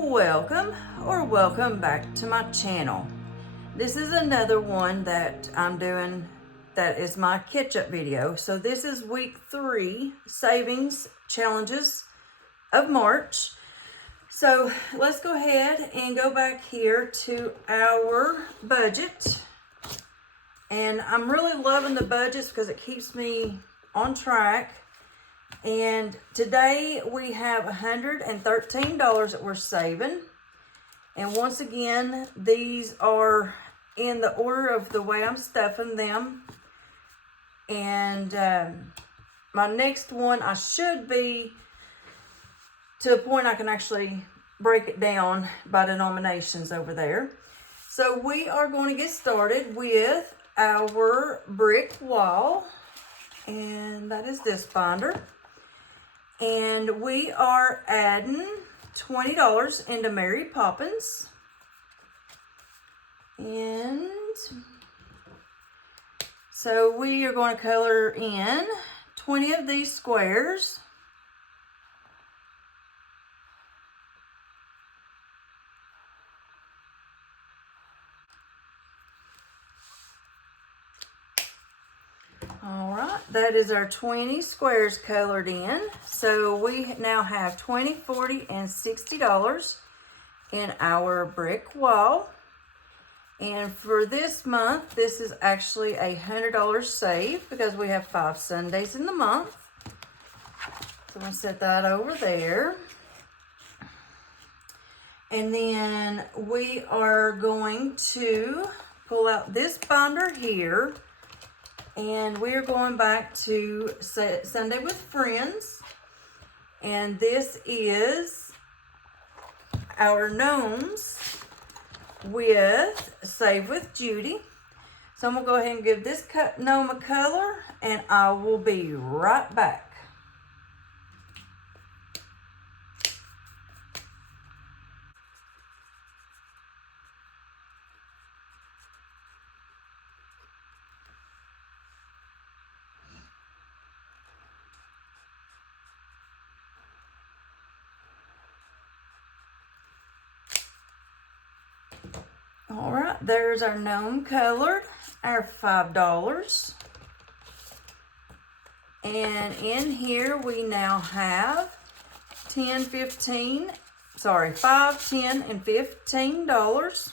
Welcome back to my channel. This is another one that I'm doing that is my catch-up video. So this is week 3 savings challenges of March. So let's go ahead and go back here to our budget. And I'm really loving the budgets because it keeps me on track. And today we have $113 that we're saving. And once again, these are in the order of the way I'm stuffing them. And my next one, I should be to a point I can actually break it down by denominations over there. So we are going to get started with our brick wall. And that is this binder. And we are adding $20 into Mary Poppins. And so we are going to color in 20 of these squares. All right, that is our 20 squares colored in. So we now have $20, $40, and $60 in our brick wall. And for this month, this is actually a $100 save because we have 5 Sundays in the month. So I'm going to set that over there. And then we are going to pull out this binder here. And we're going back to Sunday with Friends. And this is our gnomes with Save with Judy. So I'm going to go ahead and give this gnome a color. And I will be right back. All right, there's our gnome colored, our $5. And in here we now have $5, $10, and $15.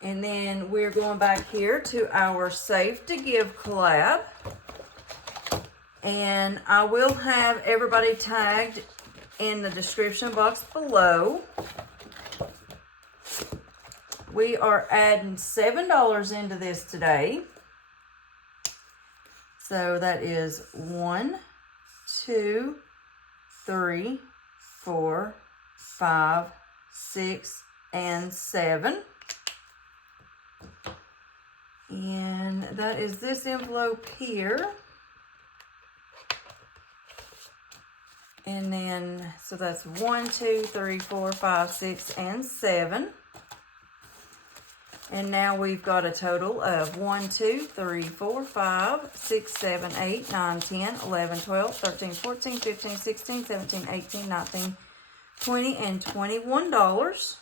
And then we're going back here to our Save to Give collab. And I will have everybody tagged in the description box below. We are adding $7 into this today. So that is 1, 2, 3, 4, 5, 6, and 7. And that is this envelope here. And then, so that's 1, 2, 3, 4, 5, 6, and 7. And now we've got a total of 1, 2, 3, 4, 5, 6, 7, 8, 9, 10, 11, 12, 13, 14, 15, 16, 17, 18, 19, 20, and $21.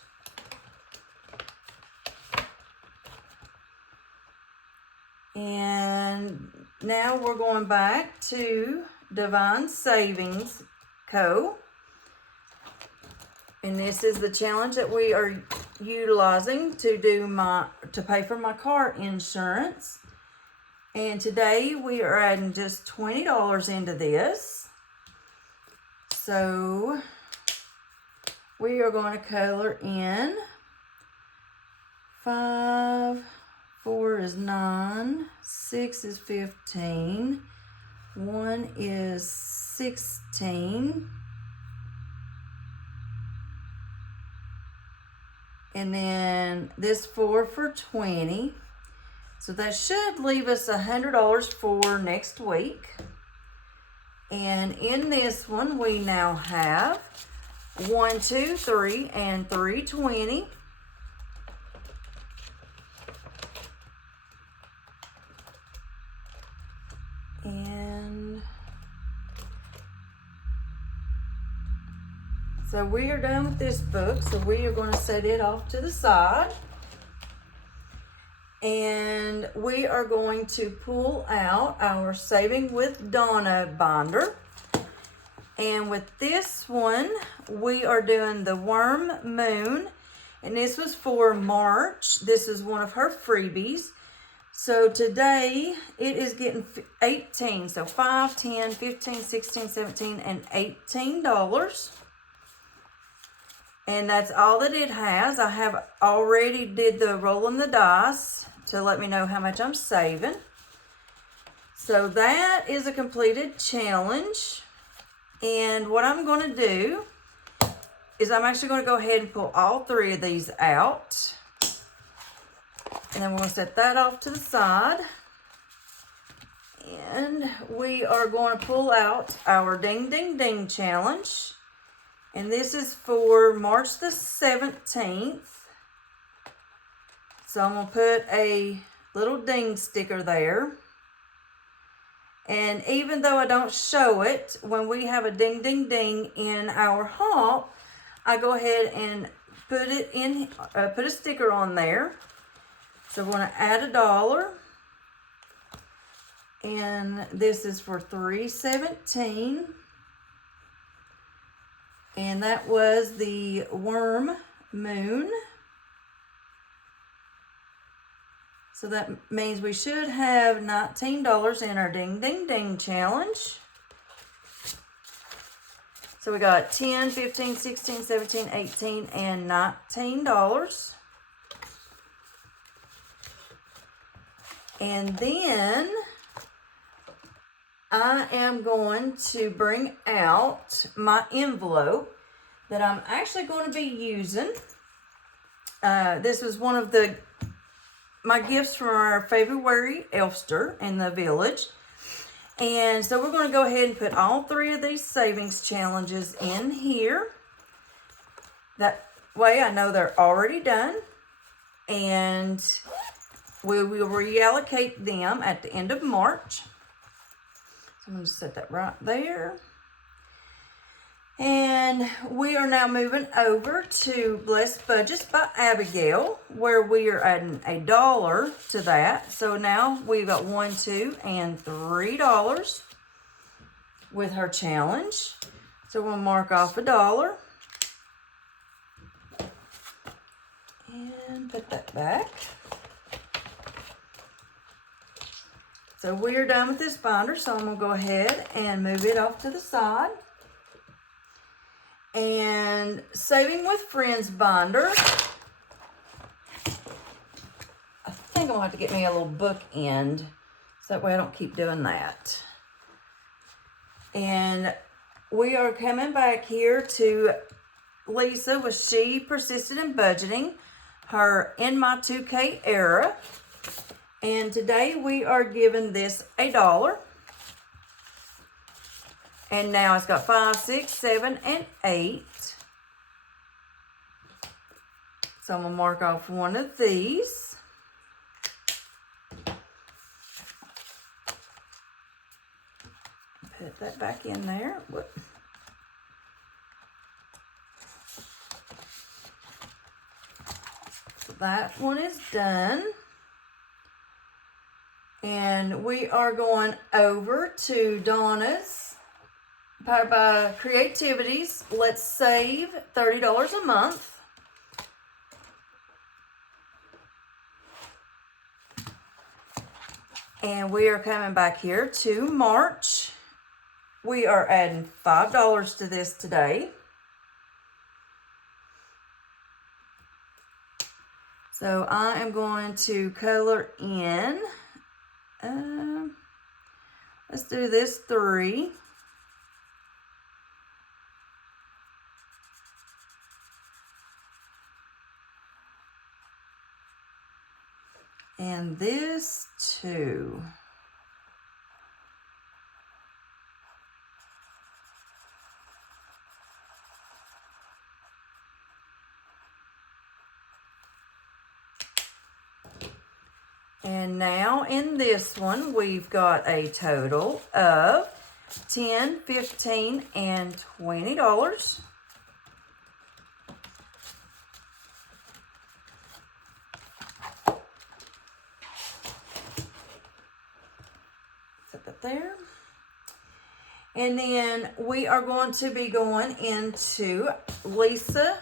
And now we're going back to Divine Savings Co. And this is the challenge that we are utilizing to pay for my car insurance. And today we are adding just $20 into this. So we are going to color in 5, 4 is 9, 6 is 15, 1 is 16, and then this 4 for 20. So that should leave us $100 for next week. And in this one, we now have 1, 2, 3, and 320. So we are done with this book, so we are going to set it off to the side. And we are going to pull out our Saving with Donna binder. And with this one, we are doing the Worm Moon. And this was for March. This is one of her freebies. So today, it is getting 18. So 5, 10, 15, 16, 17, and $18. And that's all that it has. I have already did the rolling the dice to let me know how much I'm saving. So that is a completed challenge. And what I'm going to do is I'm actually going to go ahead and pull all 3 of these out. And then we're going to set that off to the side. And we are going to pull out our Ding Ding Ding challenge. And this is for March the 17th. So I'm going to put a little ding sticker there. And even though I don't show it, when we have a ding ding ding in our haul, I go ahead and put it in, put a sticker on there. So we're going to add $1. And this is for $3.17. And that was the Worm Moon. So that means we should have $19 in our Ding Ding Ding challenge. So we got 10, 15, 16, 17, 18, and $19. And then I am going to bring out my envelope that I'm actually going to be using. This was one of my gifts from our February Elfster in the village. And so we're going to go ahead and put all 3 of these savings challenges in here. That way I know they're already done. And we will reallocate them at the end of March. So I'm going to set that right there. And we are now moving over to Blessed Budgets by Abigail, where we are adding $1 to that. So now we've got $1, $2, and $3 with her challenge. So we'll mark off $1 and put that back. So we're done with this binder, so I'm going to go ahead and move it off to the side. And Saving with Friends binder. I think I'm going to have to get me a little bookend, so that way I don't keep doing that. And we are coming back here to Lisa with She Persisted in Budgeting, her In My 2K Era. And today we are giving this $1. And now it's got 5, 6, 7, and 8. So I'm going to mark off one of these. Put that back in there. Whoop. So that one is done. And we are going over to Donna's Powered by Creativities. Let's save $30 a month. And we are coming back here to March. We are adding $5 to this today. So I am going to color in, let's do this 3. And this 2. And now in this one, we've got a total of $10, $15, and $20. Set that there. And then we are going to be going into Lisa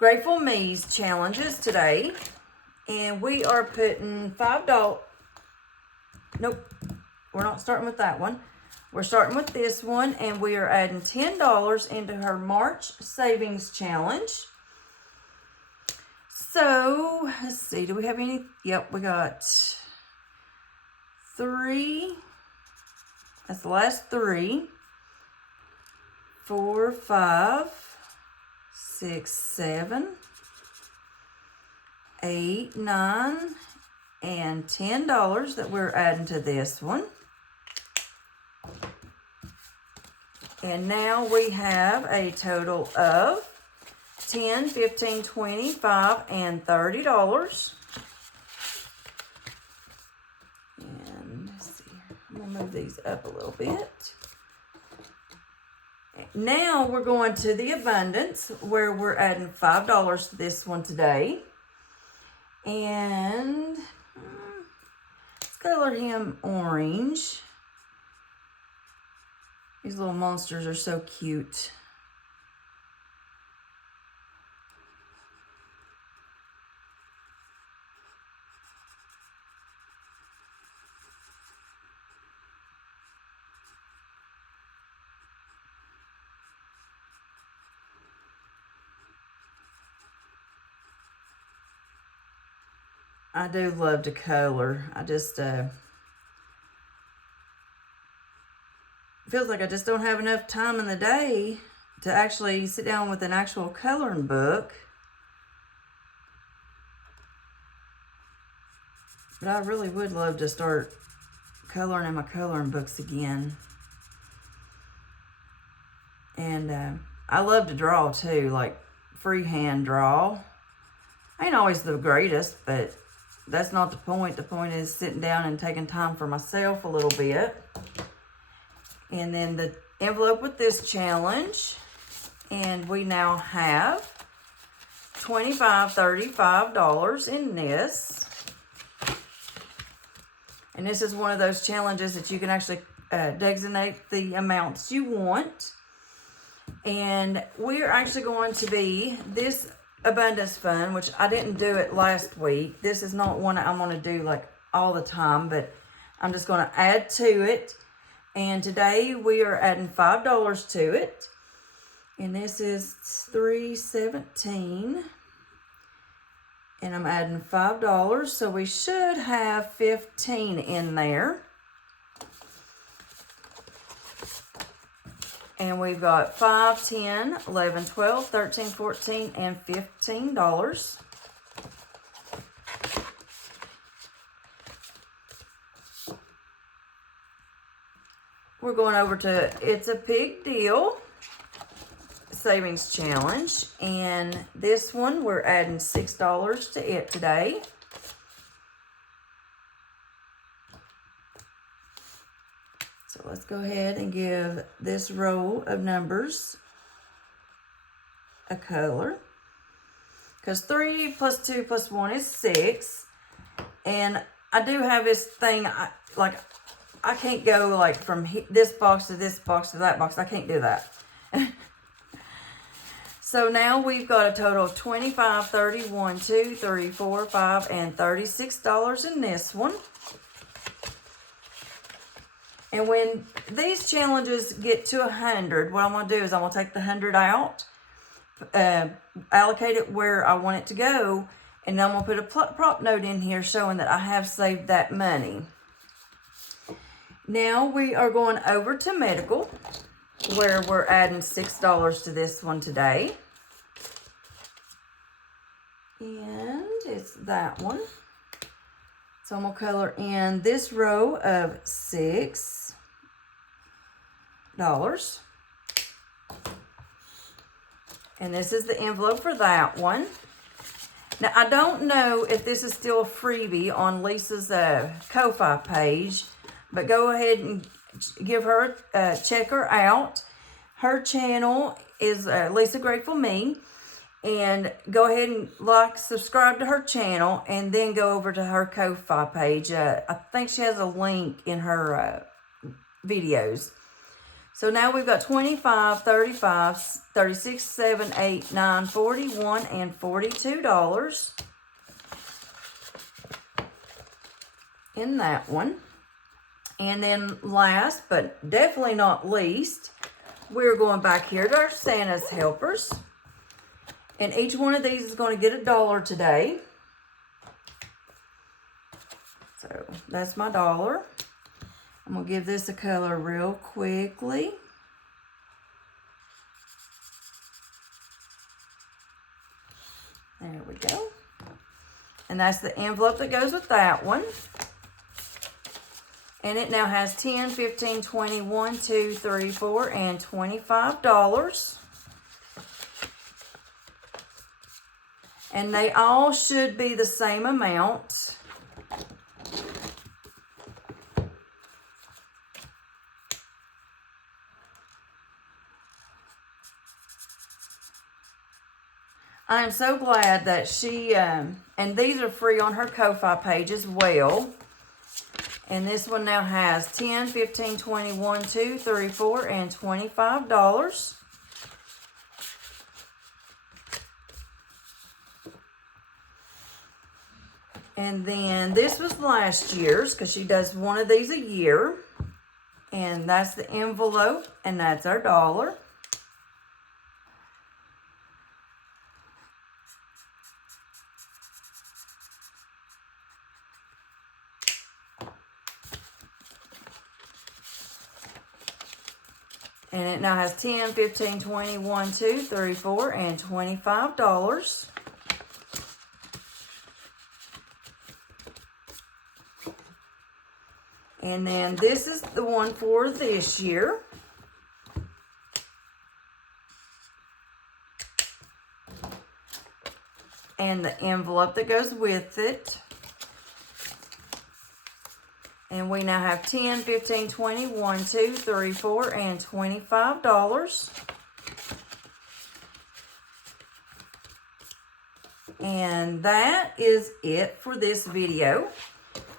Grateful Me's challenges today. And we are putting $5. Nope, we're not starting with that one. We're starting with this one, and we are adding $10 into her March Savings Challenge. So, let's see, do we have any? Yep, we got 3. That's the last 3. 4, 5, 6, 7, 8, 9, and $10 that we're adding to this one. And now we have a total of $10, $15, $20, $5, and $30. And let's see, I'm gonna move these up a little bit. Now we're going to the abundance where we're adding $5 to this one today. And let's color him orange. These little monsters are so cute. I do love to color. I just, feels like I just don't have enough time in the day to actually sit down with an actual coloring book. But I really would love to start coloring in my coloring books again. And I love to draw too, like freehand draw. I ain't always the greatest, but that's not the point. The point is sitting down and taking time for myself a little bit. And then the envelope with this challenge. And we now have $25, $35 in this. And this is one of those challenges that you can actually designate the amounts you want. And we're actually going to be this abundance fund, which I didn't do it last week. This is not one I'm going to do like all the time, but I'm just going to add to it. And today we are adding $5 to it. And this is $3.17. And I'm adding $5, so we should have 15 in there. And we've got 5, 10, 11, 12, 13, 14, and $15. We're going over to It's a Big Deal Savings Challenge. And this one, we're adding $6 to it today. So let's go ahead and give this row of numbers a color. Because 3 plus 2 plus 1 is 6. And I do have this thing, I can't go like from this box to this box to that box. I can't do that. So now we've got a total of $25, $31, $2, $3, $4, $5, and $36 in this one. And when these challenges get to 100, what I'm going to do is I'm going to take the 100 out, allocate it where I want it to go, and then I'm going to put a prop note in here showing that I have saved that money. Now we are going over to medical, where we're adding $6 to this one today. And it's that one. So I'm going to color in this row of $6. And this is the envelope for that one. Now, I don't know if this is still a freebie on Lisa's Ko-Fi page, but go ahead and give her, check her out. Her channel is Lisa Grateful Me, And go ahead and like, subscribe to her channel, and then go over to her Ko-Fi page. I think she has a link in her videos. So now we've got 25, 35, 36, 7, 8, 9, 41, and $42 in that one. And then last, but definitely not least, we're going back here to our Santa's helpers. And each one of these is going to get $1 today. So that's my $1. I'm going to give this a color real quickly. There we go. And that's the envelope that goes with that one. And it now has 10, 15, 20, 1, 2, 3, 4, and $25. And they all should be the same amount. I am so glad that she, and these are free on her Ko-Fi page as well. And this one now has 10, 15, 20, 1, 2, 3, 4, and $25. And then this was last year's, because she does one of these a year. And that's the envelope, and that's our $1. And it now has 10, 15, 20, 1, 2, 3, 4, and $25. And then this is the one for this year. And the envelope that goes with it. And we now have 10, 15, 20, 1, 2, 3, 4, and $25. And that is it for this video.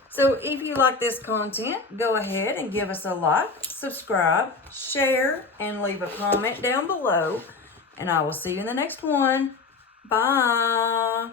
So if you like this content, go ahead and give us a like, subscribe, share, and leave a comment down below. And I will see you in the next one. Bye.